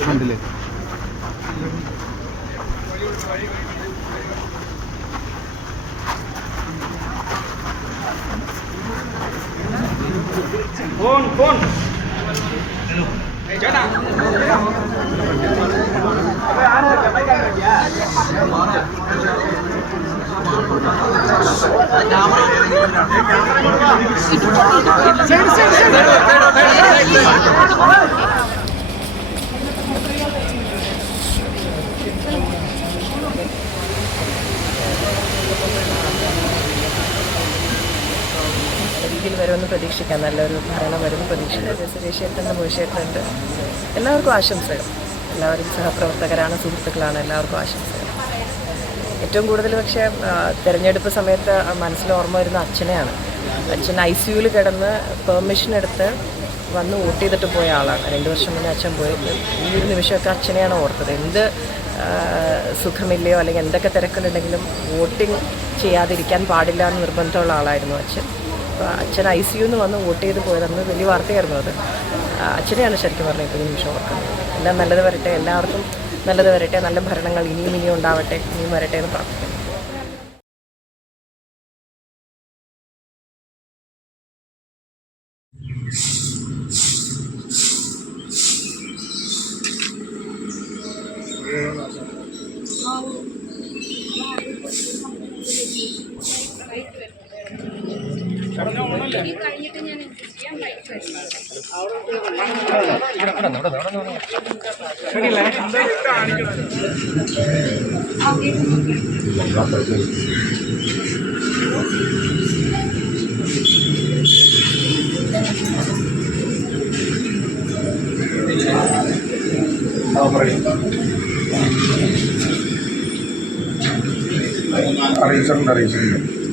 ഫ്രണ്ടിലേക്ക് phone phone രീതിയിൽ വരുമെന്ന് പ്രതീക്ഷിക്കാം. നല്ലൊരു ഭരണം വരുമെന്ന് പ്രതീക്ഷിക്കാം. സുരേഷേട്ടന്റെ എല്ലാവർക്കും ആശംസകൾ. എല്ലാവരും സഹപ്രവർത്തകരാണ് സുഹൃത്തുക്കളാണ്. എല്ലാവർക്കും ആശംസകൾ. ഏറ്റവും കൂടുതൽ പക്ഷേ തെരഞ്ഞെടുപ്പ് സമയത്ത് മനസ്സിൽ ഓർമ്മ വരുന്ന അച്ഛനെയാണ്. അച്ഛൻ ഐ സി യുവിൽ കിടന്ന് പെർമിഷൻ എടുത്ത് വന്ന് വോട്ട് ചെയ്തിട്ട് പോയ ആളാണ്. രണ്ട് വർഷം മുന്നേ അച്ഛൻ പോയത് ഈ ഒരു നിമിഷമൊക്കെ അച്ഛനെയാണ് ഓർത്തത്. എന്ത് സുഖമില്ലയോ അല്ലെങ്കിൽ എന്തൊക്കെ തിരക്കുണ്ടെങ്കിലും വോട്ടിംഗ് ചെയ്യാതിരിക്കാൻ പാടില്ല എന്ന് നിർബന്ധമുള്ള ആളായിരുന്നു അച്ഛൻ. അപ്പോൾ അച്ഛൻ ഐ സി യുന്ന് വന്ന് വോട്ട് ചെയ്ത് പോയതെന്ന് വലിയ വാർത്തയായിരുന്നു അത്. അച്ഛനെയാണ് ശരിക്കും പറഞ്ഞത് ഇപ്പോൾ നിമിഷം ഓർക്കുന്നത്. എല്ലാം നല്ലത് വരട്ടെ. എല്ലാവർക്കും നല്ലത് വരട്ടെ. നല്ല ഭരണങ്ങൾ ഇനിയും ഇനിയും ഉണ്ടാവട്ടെ. ഇനിയും വരട്ടെ എന്ന് പ്രാർത്ഥിക്കുന്നു. കഴിഞ്ഞിട്ട് ഞാൻ ചെയ്യാൻ പറ്റും അറിയിച്ചിട്ടുണ്ട് അറിയിച്ചിട്ടുണ്ട്.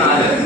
നാല്